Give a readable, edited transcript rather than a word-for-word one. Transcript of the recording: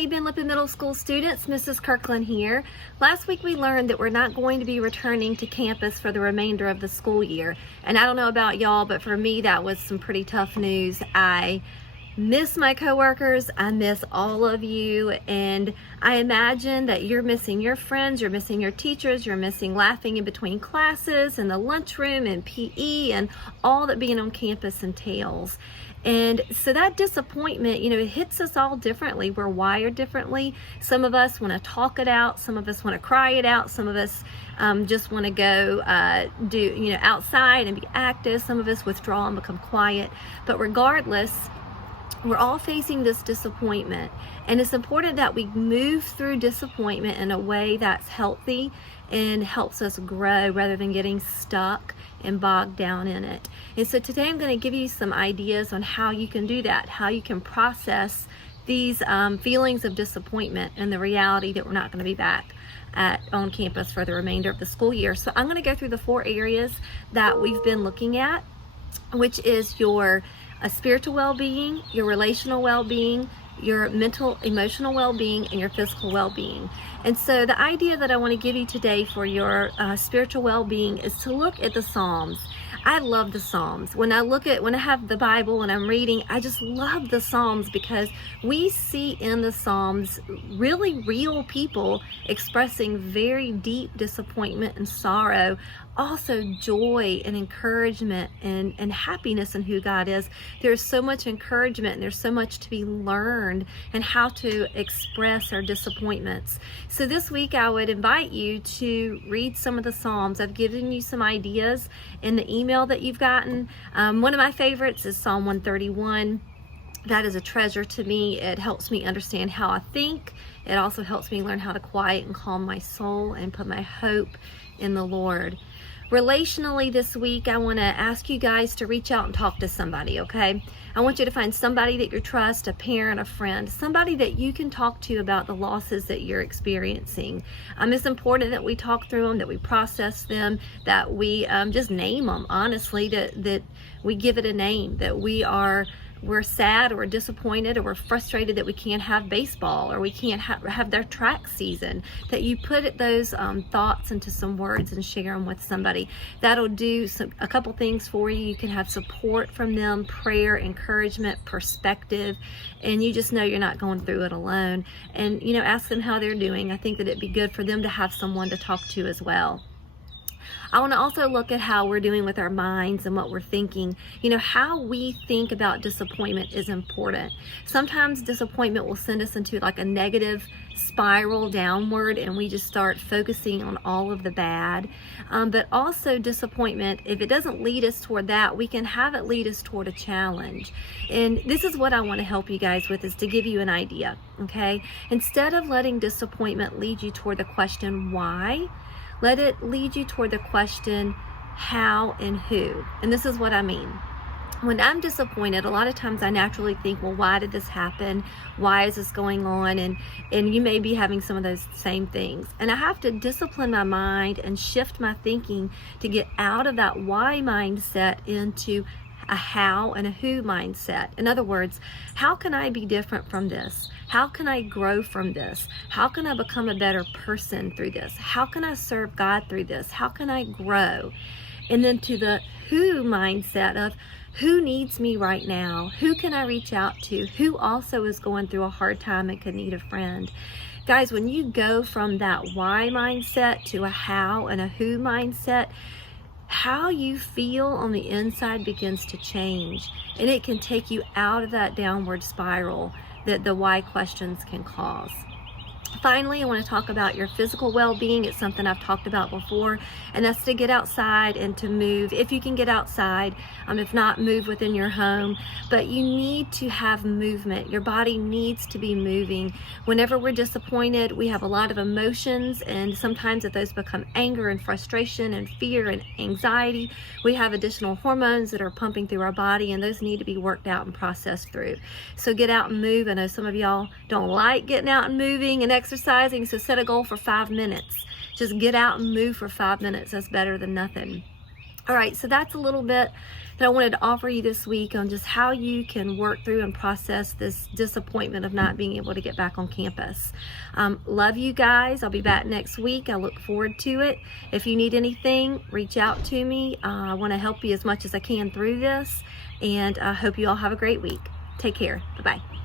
Hey, Ben Lippin Middle School students, Mrs. Kirkland here. Last week we learned that we're not going to be returning to campus for the remainder of the school year. And I don't know about y'all, but for me that was some pretty tough news. I miss my coworkers, I miss all of you, and I imagine that you're missing your friends, you're missing your teachers, you're missing laughing in between classes and the lunchroom and PE and all that being on campus entails. And so that disappointment, it hits us all differently. We're wired differently. Some of us want to talk it out. Some of us want to cry it out. Some of us just want to go outside and be active. Some of us withdraw and become quiet. But regardless, we're all facing this disappointment, and it's important that we move through disappointment in a way that's healthy and helps us grow rather than getting stuck and bogged down in it. And so today I'm going to give you some ideas on how you can do that, how you can process these feelings of disappointment and the reality that we're not going to be back on campus for the remainder of the school year. So I'm going to go through the 4 areas that we've been looking at, which is your spiritual well-being, your relational well-being, your mental, emotional well-being, and your physical well-being. And so the idea that I want to give you today for your spiritual well-being is to look at the Psalms. I love the Psalms. When I have the Bible and I'm reading, I just love the Psalms because we see in the Psalms really real people expressing very deep disappointment and sorrow, also joy and encouragement and happiness in who God is. There's so much encouragement and there's so much to be learned and how to express our disappointments. So this week I would invite you to read some of the Psalms. I've given you some ideas in the email that you've gotten. One of my favorites is Psalm 131. That is a treasure to me. It helps me understand how I think. It also helps me learn how to quiet and calm my soul and put my hope in the Lord. Relationally this week, I want to ask you guys to reach out and talk to somebody, okay? I want you to find somebody that you trust, a parent, a friend, somebody that you can talk to about the losses that you're experiencing. It's important that we talk through them, that we process them, that we just name them, honestly, that we give it a name, that we're sad or disappointed or we're frustrated that we can't have baseball or we can't have their track season, that you put those thoughts into some words and share them with somebody. That'll do a couple things for you. You can have support from them, prayer, encouragement, perspective, and you just know you're not going through it alone. And, ask them how they're doing. I think that it'd be good for them to have someone to talk to as well. I want to also look at how we're doing with our minds and what we're thinking. How we think about disappointment is important. Sometimes disappointment will send us into like a negative spiral downward and we just start focusing on all of the bad. But also disappointment, if it doesn't lead us toward that, we can have it lead us toward a challenge. And this is what I want to help you guys with, is to give you an idea, okay? Instead of letting disappointment lead you toward the question why, let it lead you toward the question how and who. And this is what I mean. When I'm disappointed, a lot of times I naturally think, well, why did this happen? Why is this going on? And you may be having some of those same things. And I have to discipline my mind and shift my thinking to get out of that why mindset into a how and a who mindset. In other words, how can I be different from this? How can I grow from this? How can I become a better person through this? How can I serve God through this? How can I grow? And then to the who mindset of who needs me right now? Who can I reach out to? Who also is going through a hard time and could need a friend? Guys, when you go from that why mindset to a how and a who mindset, how you feel on the inside begins to change, and it can take you out of that downward spiral that the why questions can cause. Finally, I want to talk about your physical well-being. It's something I've talked about before, and that's to get outside and to move. If you can get outside, if not, move within your home. But you need to have movement. Your body needs to be moving. Whenever we're disappointed, we have a lot of emotions, and sometimes if those become anger and frustration and fear and anxiety, we have additional hormones that are pumping through our body, and those need to be worked out and processed through. So get out and move. I know some of y'all don't like getting out and moving and exercising, so set a goal for 5 minutes. Just get out and move for 5 minutes. That's better than nothing. All right, so that's a little bit that I wanted to offer you this week on just how you can work through and process this disappointment of not being able to get back on campus. Love you guys. I'll be back next week. I look forward to it. If you need anything, reach out to me. I want to help you as much as I can through this, and I hope you all have a great week. Take care. Bye-bye.